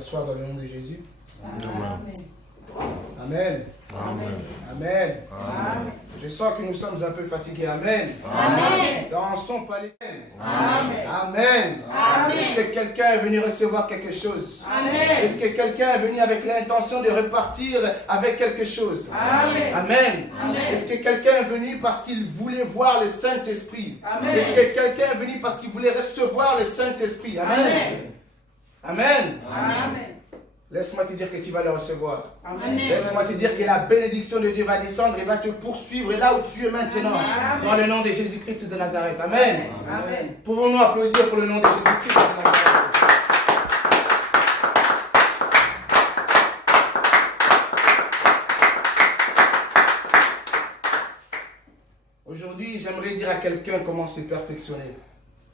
s'asseoir dans le nom de Jésus. Amen. Amen. Amen. Amen. Amen. Je sens que nous sommes un peu fatigués. Amen. Amen. Dansons pas les peines. Amen. Amen. Amen. Est-ce que quelqu'un est venu recevoir quelque chose? Amen. Est-ce que quelqu'un est venu avec l'intention de repartir avec quelque chose? Amen. Amen. Amen. Est-ce que quelqu'un est venu parce qu'il voulait voir le Saint-Esprit? Amen. Est-ce que quelqu'un est venu parce qu'il voulait recevoir le Saint-Esprit? Amen. Amen. Amen. Laisse-moi te dire que tu vas le recevoir. Amen. Laisse-moi te dire que la bénédiction de Dieu va descendre et va te poursuivre là où tu es maintenant. Amen. Dans le nom de Jésus-Christ de Nazareth. Amen. Amen. Pouvons-nous applaudir pour le nom de Jésus-Christ de Nazareth? Aujourd'hui, j'aimerais dire à quelqu'un comment se perfectionner.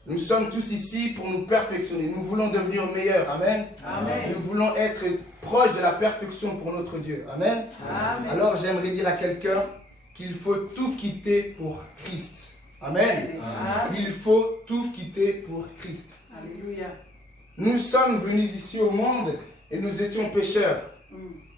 Nous sommes tous ici pour nous perfectionner. Nous voulons devenir meilleurs. Amen. Amen. Nous voulons être proches de la perfection pour notre Dieu. Amen. Amen. Alors j'aimerais dire à quelqu'un qu'il faut tout quitter pour Christ. Amen. Amen. Il faut tout quitter pour Christ. Alléluia. Nous sommes venus ici au monde et nous étions pécheurs.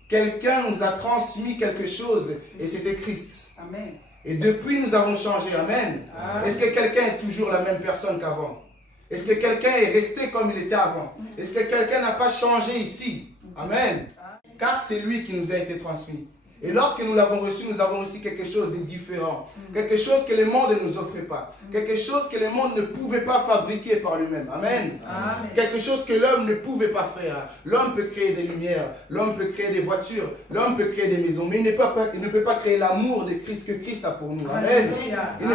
Quelqu'un nous a transmis quelque chose et c'était Christ. Amen. Et depuis, nous avons changé. Amen. Amen. Est-ce que quelqu'un est toujours la même personne qu'avant? Est-ce que quelqu'un est resté comme il était avant? Est-ce que quelqu'un n'a pas changé ici? Amen. Car c'est lui qui nous a été transmis. Et lorsque nous l'avons reçu, nous avons aussi quelque chose de différent. Quelque chose que le monde ne nous offrait pas. Quelque chose que le monde ne pouvait pas fabriquer par lui-même. Amen. Amen. Quelque chose que l'homme ne pouvait pas faire. L'homme peut créer des lumières, l'homme peut créer des voitures, l'homme peut créer des maisons, mais il ne peut pas créer l'amour de Christ que Christ a pour nous. Amen. Alléluia. Il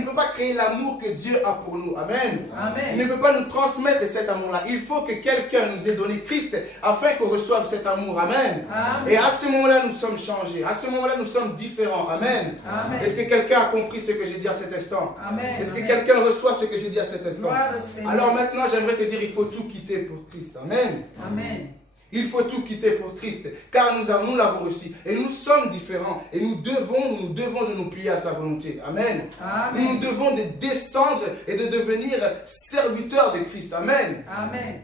ne peut pas créer l'amour que Dieu a pour nous. Amen. Amen. Il ne peut pas nous transmettre cet amour-là. Il faut que quelqu'un nous ait donné Christ afin qu'on reçoive cet amour. Amen. Amen. Et à ce moment-là, nous sommes changés. À ce moment-là, nous sommes différents. Amen. Amen. Est-ce que quelqu'un a compris ce que j'ai dit à cet instant? Amen. Est-ce que Amen. quelqu'un reçoit ce que j'ai dit à cet instant? Gloire au Seigneur. Alors maintenant, j'aimerais te dire, il faut tout quitter pour Christ. Amen. Amen. Il faut tout quitter pour Christ, car nous l'avons reçu. Et nous sommes différents. Et nous devons de nous plier à sa volonté. Amen. Amen. Nous devons de descendre et de devenir serviteurs de Christ. Amen. Amen.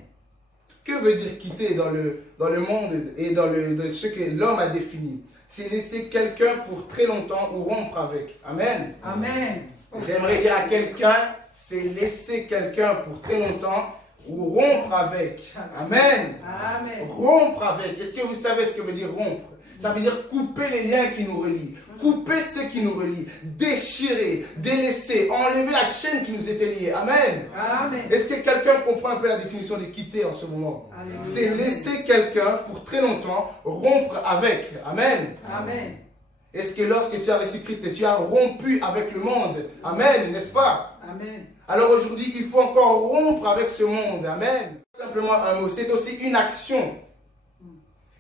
Que veut dire quitter dans le monde et dans ce que l'homme a défini? C'est laisser quelqu'un pour très longtemps ou rompre avec. Amen. Amen. J'aimerais dire à quelqu'un, c'est laisser quelqu'un pour très longtemps ou rompre avec. Amen. Amen. Rompre avec. Est-ce que vous savez ce que veut dire rompre? Ça veut dire couper les liens qui nous relient. Couper ce qui nous relie. Déchirer, délaisser, enlever la chaîne qui nous était liée. Amen. Amen. Est-ce que quelqu'un comprend un peu la définition de quitter en ce moment? Alléluia. C'est laisser quelqu'un pour très longtemps, rompre avec. Amen. Amen. Est-ce que lorsque tu as reçu Christ, tu as rompu avec le monde? Amen, n'est-ce pas? Amen. Alors aujourd'hui, il faut encore rompre avec ce monde. Amen. Simplement un mot, c'est aussi une action.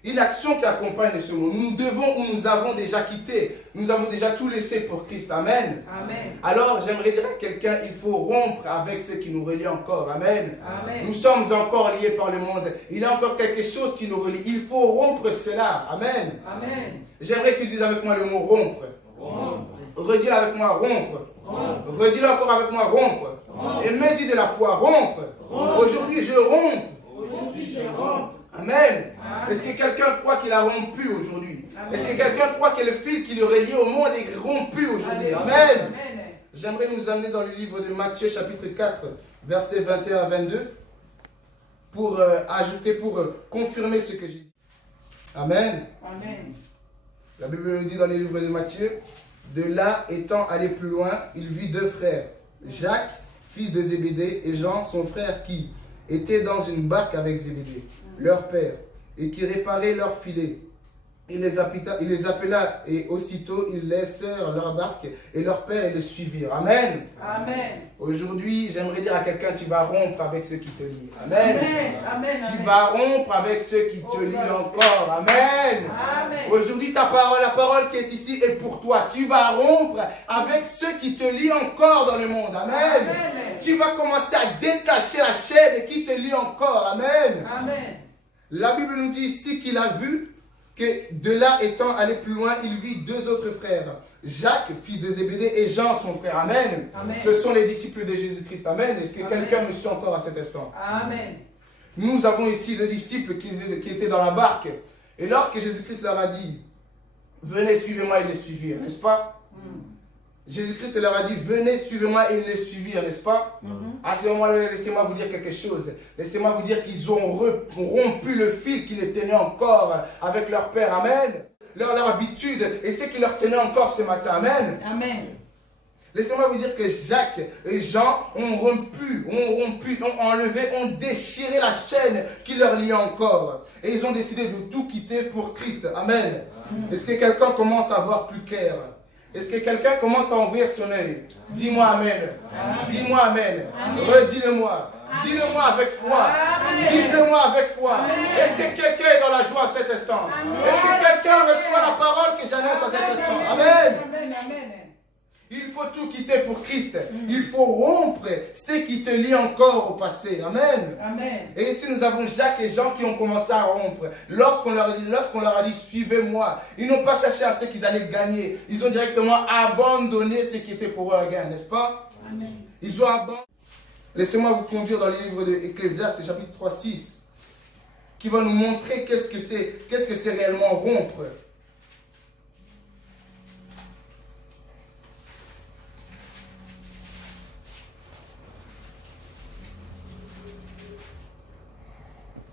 Une action qui accompagne ce monde. Nous devons ou nous avons déjà quitté. Nous avons déjà tout laissé pour Christ. Amen. Amen. Alors j'aimerais dire à quelqu'un, il faut rompre avec ce qui nous relie encore. Amen. Amen. Nous sommes encore liés par le monde. Il y a encore quelque chose qui nous relie. Il faut rompre cela. Amen. Amen. J'aimerais que tu dises avec moi le mot rompre. Rompre. Redis avec moi rompre. Rompre. Redis-le encore avec moi rompre. Rompre. Et mets-y de la foi rompre. Rompre. Aujourd'hui je romps. Aujourd'hui, je romps. Amen. Amen. Est-ce que quelqu'un croit qu'il a rompu aujourd'hui? Amen. Est-ce que quelqu'un croit que le fil qui le reliait au monde est rompu aujourd'hui? Alléluia. Amen. Amen. J'aimerais nous amener dans le livre de Matthieu chapitre 4, versets 21 à 22 pour confirmer ce que j'ai dit. Amen. Amen. La Bible nous dit dans le livre de Matthieu, de là étant allé plus loin, il vit deux frères, Jacques, fils de Zébédée, et Jean, son frère, qui étaient dans une barque avec Zébédée, leur père, et qui réparaient leur filet. Il les appela et aussitôt ils laissèrent leur barque et leur père et le suivirent. Amen. Amen. Aujourd'hui, j'aimerais dire à quelqu'un, tu vas rompre avec ceux qui te lient. Amen. Amen. Amen. Tu Amen. vas rompre avec ceux qui te lient encore. Amen. Amen. Aujourd'hui, la parole qui est ici est pour toi. Tu vas rompre avec ceux qui te lient encore dans le monde. Amen. Amen. Tu vas commencer à détacher la chaîne qui te lie encore. Amen. Amen. La Bible nous dit ici qu'il a vu que de là étant allé plus loin, il vit deux autres frères. Jacques, fils de Zébédée, et Jean, son frère. Amen. Amen. Ce sont les disciples de Jésus-Christ. Amen. Est-ce que Amen. quelqu'un me suit encore à cet instant? Amen. Nous avons ici deux disciples qui étaient dans la barque. Et lorsque Jésus-Christ leur a dit, venez, suivez-moi, ils les suivirent, n'est-ce pas? Jésus-Christ leur a dit, venez, suivez-moi, et ils les suivirent, n'est-ce pas? À ce moment-là, laissez-moi vous dire quelque chose. Laissez-moi vous dire qu'ils ont rompu le fil qui les tenait encore avec leur Père. Amen. Leur habitude et ce qui leur tenait encore ce matin. Amen. Amen. Laissez-moi vous dire que Jacques et Jean ont rompu, ont enlevé, ont déchiré la chaîne qui leur liait encore. Et ils ont décidé de tout quitter pour Christ. Amen. Est-ce que quelqu'un commence à voir plus clair? Est-ce que quelqu'un commence à ouvrir son œil? Dis-moi Amen. Dis-moi Amen. Redis-le-moi. Dis-le-moi avec foi. Dites-le-moi avec foi. Est-ce que quelqu'un est dans la joie à cet instant? Est-ce que quelqu'un reçoit la parole que j'annonce à cet instant? Amen. Amen. Il faut tout quitter pour Christ. Il faut rompre ce qui te lie encore au passé. Amen. Amen. Et ici, nous avons Jacques et Jean qui ont commencé à rompre. Lorsqu'on leur a dit, suivez-moi, ils n'ont pas cherché à ce qu'ils allaient gagner. Ils ont directement abandonné ce qui était pour eux un gain, n'est-ce pas? Amen. Ils ont abandonné. Laissez-moi vous conduire dans le livre de Ecclésiaste, chapitre 3, 6, qui va nous montrer qu'est-ce que c'est réellement rompre.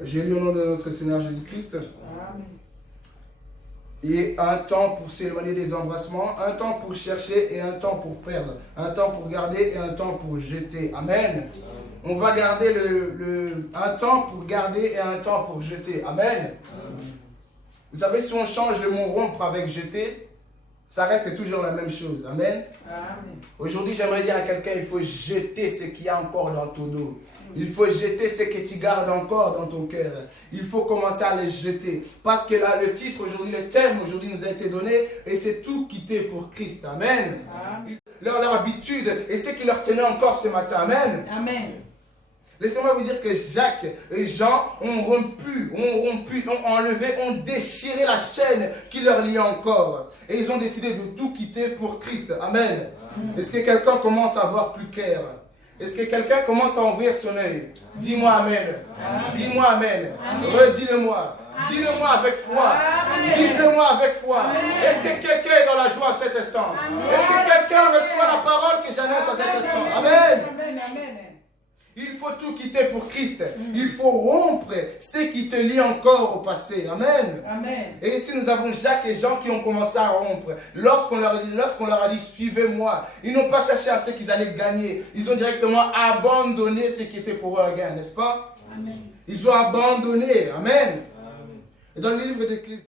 J'ai lu au nom de notre Seigneur Jésus-Christ. Amen. Et un temps pour s'éloigner des embrassements, un temps pour chercher et un temps pour perdre, un temps pour garder et un temps pour jeter. Amen. On va garder un temps pour garder et un temps pour jeter. Amen. Vous savez, si on change le mot rompre avec jeter, ça reste toujours la même chose. Amen. Amen. Aujourd'hui, j'aimerais dire à quelqu'un, il faut jeter ce qu'il y a encore dans ton dos. Il faut jeter ce que tu gardes encore dans ton cœur. Il faut commencer à les jeter. Parce que là, le titre aujourd'hui, le thème aujourd'hui nous a été donné. Et c'est tout quitter pour Christ. Amen. Amen. Leur habitude et ce qui leur tenait encore ce matin. Amen. Amen. Laissez-moi vous dire que Jacques et Jean ont rompu, ont enlevé, ont déchiré la chaîne qui leur liait encore. Et ils ont décidé de tout quitter pour Christ. Amen. Est-ce que quelqu'un commence à voir plus clair? Est-ce que quelqu'un commence à ouvrir son œil? Dis-moi Amen. Dis-moi Amen. Redis-le-moi. Dis-le-moi avec foi. Dites-le-moi avec foi. Est-ce que quelqu'un est dans la joie à cet instant? Est-ce que quelqu'un reçoit la parole que j'annonce à cet instant? Amen. Amen. Il faut tout quitter pour Christ. Il faut rompre ce qui te lie encore au passé. Amen. Amen. Et ici, nous avons Jacques et Jean qui ont commencé à rompre. Lorsqu'on leur a dit, suivez-moi, ils n'ont pas cherché à ce qu'ils allaient gagner. Ils ont directement abandonné ce qui était pour eux un gain, n'est-ce pas? Amen. Ils ont abandonné. Amen. Et dans le livre d'Ecclésiaste,